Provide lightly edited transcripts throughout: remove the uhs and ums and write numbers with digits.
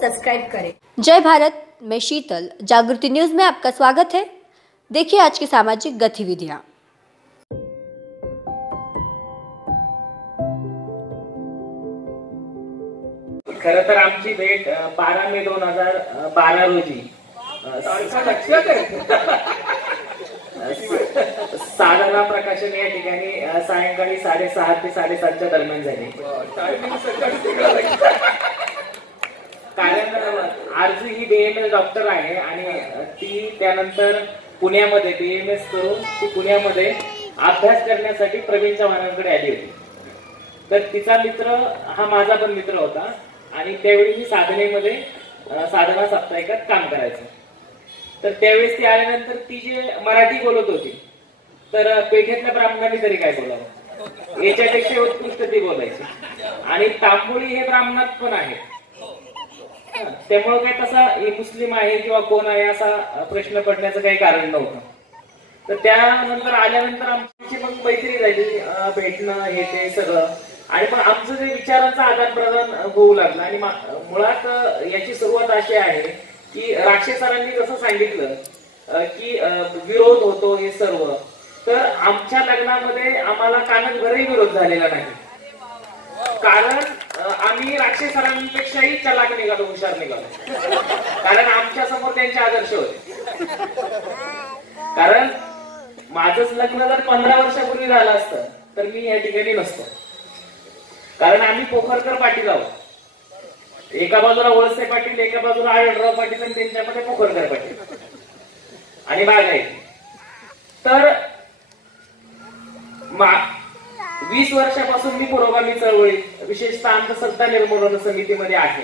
Subscribe करें। जय भारत में शीतल, जागृति न्यूज में आपका स्वागत है। देखिए आज की सामाजिक गतिविधियां। खरं तर आमची भेट 12 मे 2012 रोजी साधना प्रकाशन या ठिकाणी सायंकाळी 6:30 ते 7:30च्या दरम्यान झाली। कारण आरजू ही बीएमएस डॉक्टर आहे आणि ती त्यानंतर पुण्यामध्ये बीएमएस करून ती पुण्यामध्ये अभ्यास करण्यासाठी प्रवीण चव्हाणांकडे आली होती। तर तिचा मित्र हा माझा पण मित्र होता आणि त्यावेळी मी साधनेमध्ये साधना साप्ताहिकात काम करायचो। तर त्यावेळेस ती आल्यानंतर ती जी मराठी बोलत होती तर पेठेतल्या ब्राह्मणांनी तरी काय बोलावं याच्यापेक्षा उत्कृष्ट ती बोलायची आणि तांबोळी हे ब्राह्मणात पण आहे, त्यामुळे काय तसा मुस्लिम आहे किंवा कोण आहे असा प्रश्न पडण्याचं काही कारण नव्हतं। तर त्यानंतर आल्यानंतर आमची मग मैत्री झाली, भेटणं हे ते सगळं आणि पण आमचं जे विचारांचं आदान प्रदान होऊ लागलं आणि मुळात याची सुरुवात अशी आहे की राक्षे सरांनी जसं सांगितलं की विरोध होतो हे सर्व, तर आमच्या लग्नामध्ये आम्हाला कानकभरही विरोध झालेला नाही, कारण आम्ही राक्षे सरांपेक्षाही चलाक निघालो, हुशार निघालो, कारण आमच्या समोर त्यांचे आदर्श होते। कारण माझंच लग्न जर 15 वर्षापूर्वी झालं असतं तर मी या ठिकाणी नसतो, कारण आम्ही पोखरकर पाटील आहोत, एका बाजूला वळसे पाटील, एका बाजूला आढळराव पाटील आणि त्यांच्यामध्ये पोखरकर पाटील आणि बागायती। तर 20 वर्षापासून मी पुरोगामी चळवळीत विशेषतः अंधश्रद्धा निर्मूलन समितीमध्ये आहे,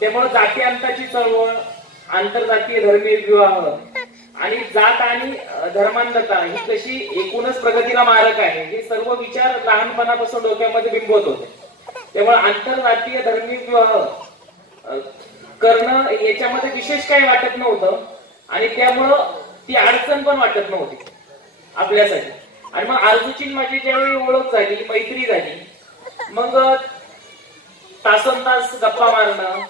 त्यामुळे जाती अंताची चळवळ, आंतरजातीय धर्मीय विवाह आणि जात आणि धर्मांधता ही कशी एकूणच प्रगतीला मारक आहे हे सर्व विचार लहानपणापासून डोक्यामध्ये बिंबवत होते। त्यामुळे आंतरजातीय धर्मीय विवाह करणं याच्यामध्ये विशेष काही वाटत नव्हतं आणि त्यामुळं ती अडचण पण वाटत नव्हती आपल्यासाठी। आणि मग आरजूची माझी ज्यावेळी ओळख झाली, मैत्री झाली, मग तासनतास गप्पा मारणं,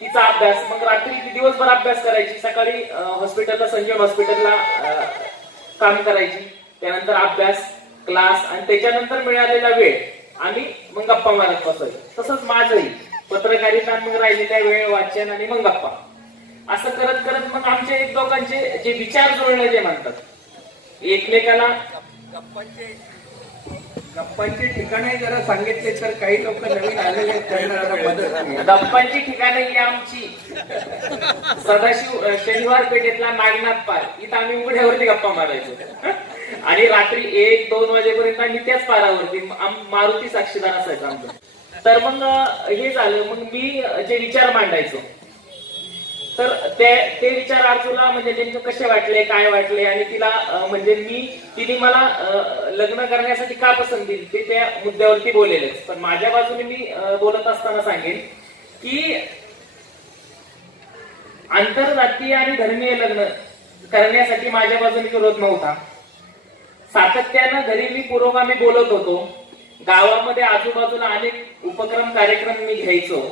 तिचा अभ्यास, मग रात्री दिवसभर अभ्यास करायची, सकाळी हॉस्पिटलला संजीवन हॉस्पिटलला काम करायची, त्यानंतर अभ्यास क्लास आणि त्याच्यानंतर मिळालेला वेळ आम्ही मग गप्पा मारत बसायचो। तसंच माझंही पत्रकारिता मग राहिलेल्या वेळ, वाचन आणि मग गप्पा, असं करत करत मग आमचे एक दोघांचे जे विचार जुळले जे म्हणतात, एकमेकाला गप्पांची ठिकाणे जरा सांगितले तर काही लोक नवीन आलेले आहेत। गप्पांची ठिकाणे ही आमची सदाशिव शनिवार पेठेतला नागनाथ पार्क, इथं आम्ही उघड्यावरती गप्पा मारायचो आणि रात्री 1-2 वाजेपर्यंत आम्ही त्याच पारावरती, मारुती साक्षीदार असायचं आमचं। तर मग हे झालं, मग मी जे विचार मांडायचो तर ते विचार आरजूला म्हणजे नेमकं कसे वाटले, काय वाटले आणि तिला म्हणजे तिने मला लग्न करण्यासाठी का पसंती दिली ते त्या मुद्द्यावरती बोलेलेच। पण माझ्या बाजूने मी बोलत असताना सांगेन की आंतरजातीय आणि धर्मीय लग्न करण्यासाठी माझ्या बाजूने विरोध नव्हता। सातत्यानं घरी मी पुरोगामी बोलत होतो, गावामध्ये आजूबाजूला अनेक उपक्रम कार्यक्रम मी घ्यायचो,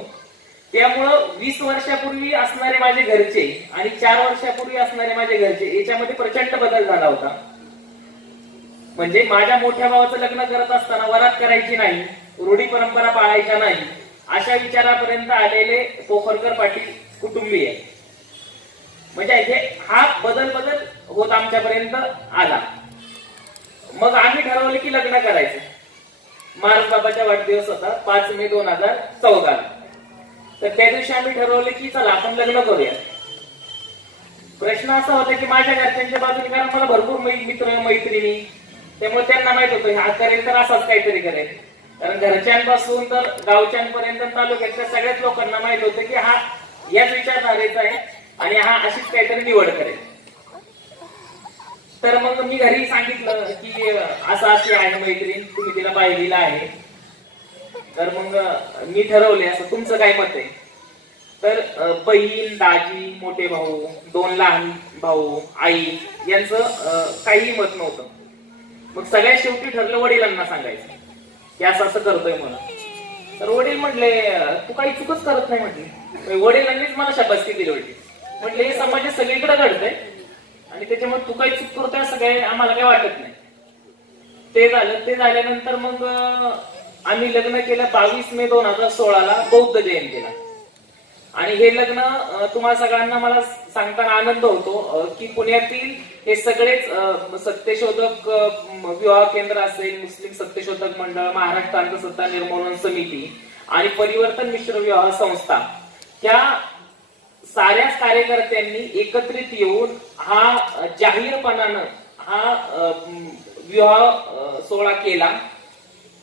त्यामुळं 20 वर्षापूर्वी असणारे माझे घरचे आणि 4 वर्षापूर्वी असणारे माझे घरचे याच्यामध्ये प्रचंड बदल झाला होता। म्हणजे माझ्या मोठ्या भावाचं लग्न करत असताना वरात करायची नाही, रूढी परंपरा पाळायच्या नाही, अशा विचारापर्यंत आलेले पोखरकर पाटील कुटुंबीय, म्हणजे हा बदल होत आमच्यापर्यंत आला। मग आम्ही ठरवलं की लग्न करायचं। मार्च बाबाच्या वाढदिवस होता 5 मे 2014, तर त्या दिवशी आम्ही ठरवलं की चला आपण लग्न करूया। प्रश्न असा होता की माझ्या घरच्यांच्या बाजूने, कारण मला भरपूर मित्र मैत्रिणी, त्यामुळे त्यांना माहित होतं हा करेल तर असाच काहीतरी करेल, कारण घरच्यांपासून तर गावच्यांपर्यंत तालुक्यातल्या सगळ्याच लोकांना माहित होतं की हा याच विचारधारेचा आहे आणि हा अशीच काहीतरी निवड करेल। तर मग मी घरी सांगितलं की असं अशी आहे मैत्रीण, तुम्ही तिला पाहिलेला आहे, तर मग मी ठरवले असं, तुमचं काय मत आहे? तर बहीण, दाजी, मोठे भाऊ, 2 लहान भाऊ, आई यांचं काही मत नव्हतं। मग सगळ्यात शेवटी ठरलं वडिलांना सांगायचं की असं असं करतोय म्हणून। तर वडील म्हटले तू काही चुकच करत नाही म्हटले. वडिलांनीच मला शाबासकी दिली होती. म्हटले हे समाजात सगळीकडे घडतंय आणि त्याच्यामुळे तू काही चूक करतोय असं काय आम्हाला काही वाटत नाही. ते झालं. ते झाल्यानंतर मग आम्ही लग्न केलं 22 मे 2016 बौद्ध जयंतीला. आणि हे लग्न तुम्हाला सगळ्यांना मला सांगताना आनंद होतो की पुण्यातील हे सगळेच सत्यशोधक विवाह केंद्र असेल, मुस्लिम सत्यशोधक मंडळ, महाराष्ट्र अंधश्रद्धा निर्मूलन समिती आणि परिवर्तन मिश्र विवाह संस्था त्या साऱ्याच कार्यकर्त्यांनी एकत्रित येऊन हा जाहीरपणानं हा विवाह सोहळा केला.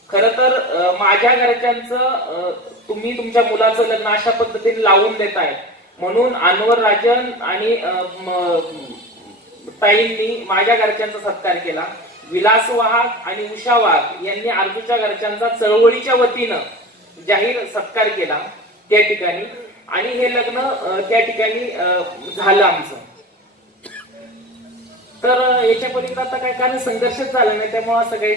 खर तर माझ्या घरच्यांचं तुम्ही तुमच्या मुलाचं लग्न अशा पद्धतीने लावून देताय म्हणून अनवर राजन आणि ताईंनी माझ्या घरच्यांचा सत्कार केला. विलास वाघ आणि उषा वाघ यांनी आरजूच्या घरच्यांचा चळवळीच्या वतीनं जाहीर सत्कार केला त्या ठिकाणी. आणि हे लग्न त्या ठिकाणी झालं आमचं. तर याच्या पलीकडे आता काय कारण संघर्षच झाला नाही त्यामुळे असं काही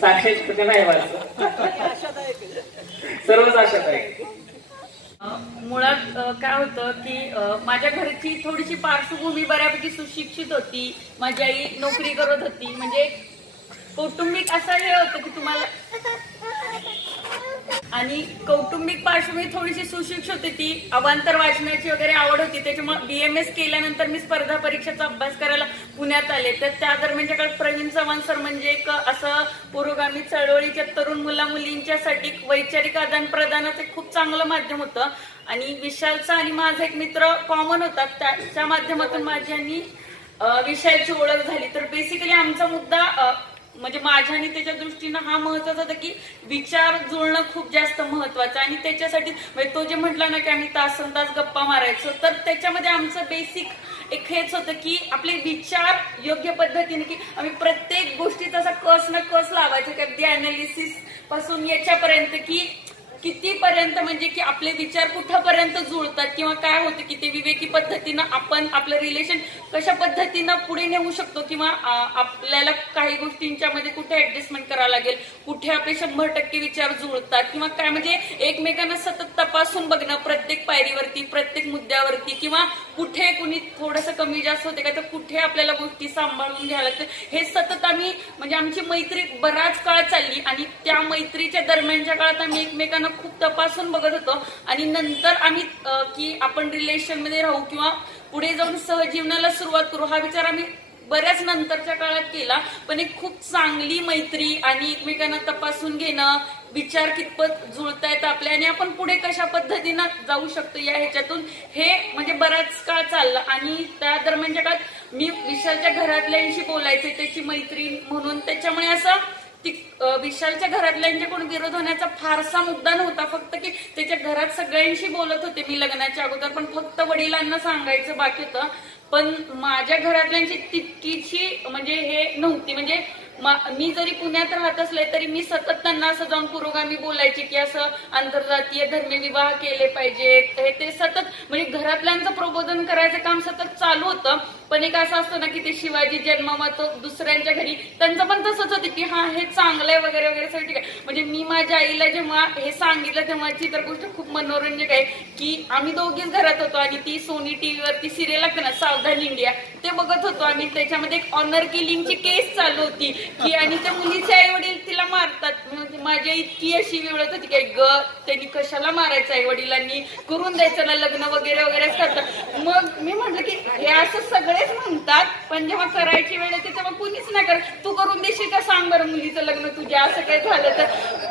सांगायचं नाही व्हायचं. सर्वच आशात आहे. मुळात काय होतं की माझ्या घरची थोडीशी पार्श्वभूमी बऱ्यापैकी सुशिक्षित होती. माझी आई नोकरी करत होती. म्हणजे कौटुंबिक असं हे होतं की तुम्हाला आणि कौटुंबिक पार्श्वभूमी थोडीशी सुशिक्षित होती. ती अवांतर वाचनाची वगैरे आवड होती. त्याच्यामुळे BMS केल्यानंतर मी स्पर्धा परीक्षेचा अभ्यास करायला पुण्यात आले. तर त्या दरम्यानच्या काळात प्रवीण चव्हाण सर म्हणजे एक असं पुरोगामी चळवळीच्या तरुण मुला मुलींच्यासाठी वैचारिक आदान प्रदानाचं एक खूप चांगलं माध्यम होतं. आणि विशालचा आणि माझा एक मित्र कॉमन होता. त्याच्या माध्यमातून माझी आणि विशालची ओळख झाली. तर बेसिकली आमचा मुद्दा म्हणजे माझ्या आणि त्याच्या दृष्टीनं हा महत्वाचा होता की विचार जुळणं खूप जास्त महत्वाचं. आणि त्याच्यासाठी तो जे म्हटला ना की आम्ही तासंतास गप्पा मारायचो तर त्याच्यामध्ये आमचं बेसिक एक हेच होतं की आपले विचार योग्य पद्धतीने की आम्ही प्रत्येक गोष्टीत असा कस न कस लावायचं की अगदी अनालिसिस पासून याच्यापर्यंत की कितीपर्यंत म्हणजे की आपले विचार कुठपर्यंत जुळतात किंवा काय होतं की ते विवेकी पद्धतीनं आपण आपलं रिलेशन कशा पद्धतीनं पुढे नेऊ शकतो किंवा आपल्याला काही गोष्टींच्या मध्ये कुठे ऍडजस्टमेंट करावं लागेल, कुठे आपले 100% विचार जुळतात किंवा काय म्हणजे एकमेकांना सतत तपासून बघणं प्रत्येक पायरीवरती प्रत्येक मुद्द्यावरती किंवा कुठे कुणी थोडंसं कमी जास्त होते का तर कुठे आपल्याला गोष्टी सांभाळून घ्यायला लागतं. हे सतत आम्ही म्हणजे आमची मैत्री बराच काळ चालली आणि त्या मैत्रीच्या दरम्यानच्या काळात आम्ही एकमेकांना खूप तपासून बघत होतो. आणि नंतर आम्ही की आपण रिलेशन मध्ये राहू किंवा पुढे जाऊन सहजीवनाला सुरुवात करू हा विचार आम्ही बऱ्याच नंतरच्या काळात केला. पण एक खूप चांगली मैत्री आणि एकमेकांना तपासून घेणं, विचार कितपत जुळतायत आपले आणि आपण पुढे कशा पद्धतीनं जाऊ शकतो या ह्याच्यातून हे म्हणजे बराच काळ चाललं. आणि त्या दरम्यानच्या काळात मी विशालच्या घरातल्यांशी बोलायचे त्याची मैत्रीण म्हणून. त्याच्यामुळे असं विशालच्या घरातल्यांच्याकडून विरोध होण्याचा फारसा मुद्दा नव्हता. फक्त की त्याच्या घरात सगळ्यांशी बोलत होते मी लग्नाच्या अगोदर पण फक्त वडिलांना सांगायचं बाकी होतं. पण माझ्या घरातल्यांची तितकीची म्हणजे हे नव्हती. म्हणजे मी जरी पुण्यात राहत असले तरी मी सतत त्यांना असं जाऊन पुरोगामी बोलायचे की असं आंतरजातीय धर्मी विवाह केले पाहिजेत हे ते सतत म्हणजे घरातल्यांचं प्रबोधन करायचं काम सतत चालू होतं. पण एक असं असतं ना की ते शिवाजी जन्ममत दुसऱ्यांच्या घरी त्यांचं पण तसंच होतं की हा हे चांगलं आहे वगैरे वगैरे सगळं ठीक आहे. म्हणजे मी माझ्या आईला जेव्हा हे सांगितलं तेव्हाची तर गोष्ट खूप मनोरंजक आहे की आम्ही दोघीच घरात होतो आणि ती सोनी टीव्हीवरती सिरियल लागते ना सावधान इंडिया ते बघत होतो आणि त्याच्यामध्ये एक ऑनर किलिंगची केस चालू होती की आणि त्या मुलीचे आई वडील तिला मारतात. माझ्या इतकी अशी वेळत होती की ग त्यांनी कशाला मारायचं आई वडिलांनी करून द्यायचं ना लग्न वगैरे वगैरे करतात. मग मी म्हटलं की हे असं सगळेच म्हणतात पण जेव्हा करायची वेळ येते तेव्हा कुणीच नाही करत. तू करून देशील का सांग बरं मुलीचं लग्न तुझ्या असं काय झालं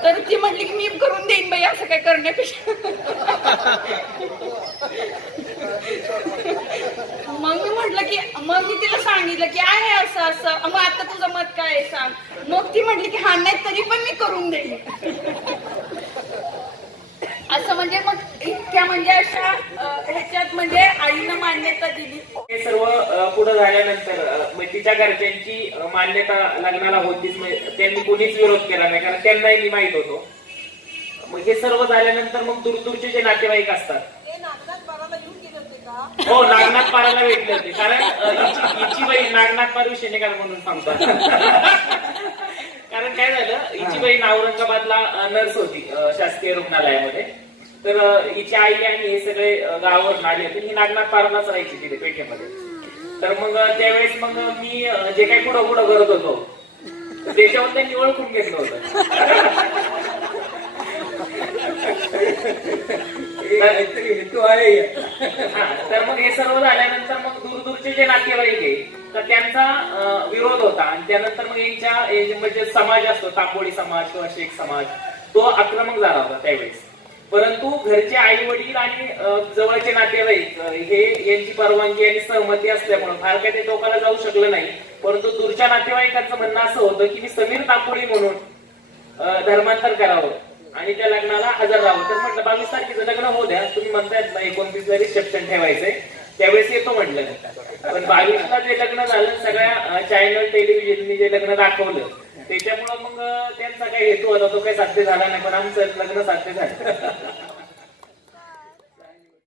तर ती म्हटली की मी करून देईन बाई असं काय करण्यापेक्षा. मग मी म्हटलं की मग मी तिला सांगितलं की आहे असं असं मग आता तुझं मत काय आहे सांग. मग ती म्हटली की हा नाही तरी पण मी करून देईन असं. म्हणजे मग इतक्या म्हणजे अशा ह्याच्यात म्हणजे आईनं मान्यता दिली. हे सर्व पुढे झाल्यानंतर तिच्या घरच्यांची मान्यता लग्नाला होतीच. त्यांनी कोणीच विरोध केला नाही कारण त्यांनाही मी माहित होतो. मग हे सर्व झाल्यानंतर मग दूरदूरचे जे नातेवाईक असतात हो नागनाथ पाराला भेटले होते कारण हिची बाई नागनाथ पार विषय निघाल म्हणून सांगतात. कारण काय झालं, हिची बहीण औरंगाबादला नर्स होती शासकीय रुग्णालयामध्ये. तर हिची आई आणि हे सगळे गावावरून आले होते. ही नागनाथ पारलाच राहायची तिथे पेठेमध्ये. तर मग त्यावेळेस मग मी जे काही पुढं पुढं करत होतो त्याच्यावर त्यांनी ओळखून घेतलं होतं. हेतू आहे. तर मग हे सर्व झाल्यानंतर मग दूरदूरचे जे नातेवाईक आहे तर त्यांचा विरोध होता. आणि त्यानंतर मग यांच्या म्हणजे समाज असतो, तांबोळी समाज किंवा शेख समाज, तो आक्रमक झाला होता त्यावेळेस. परंतु घरचे आई वडील आणि जवळचे नातेवाईक हे यांची परवानगी आणि सहमती असल्यामुळे फार काही ते टोकाला जाऊ शकलं नाही. परंतु दूरच्या नातेवाईकांचं म्हणणं असं होतं की मी समीर तांबोळी म्हणून धर्मांतर करावं आणि त्या लग्नाला हजर राहावं. तर म्हटलं 22 तारखेचं लग्न होऊ द्या, तुम्ही म्हणतायत ना 29ला रिसेप्शन ठेवायचंय, त्यावेळेस येतो म्हटलं. पण 22ला जे लग्न झालं, सगळ्या चॅनल टेलिव्हिजननी जे लग्न दाखवलं त्याच्यामुळं मग त्यांचा काही हेतू होता तो काही साध्य झाला नाही. पण आमचं लग्न साध्य झालं.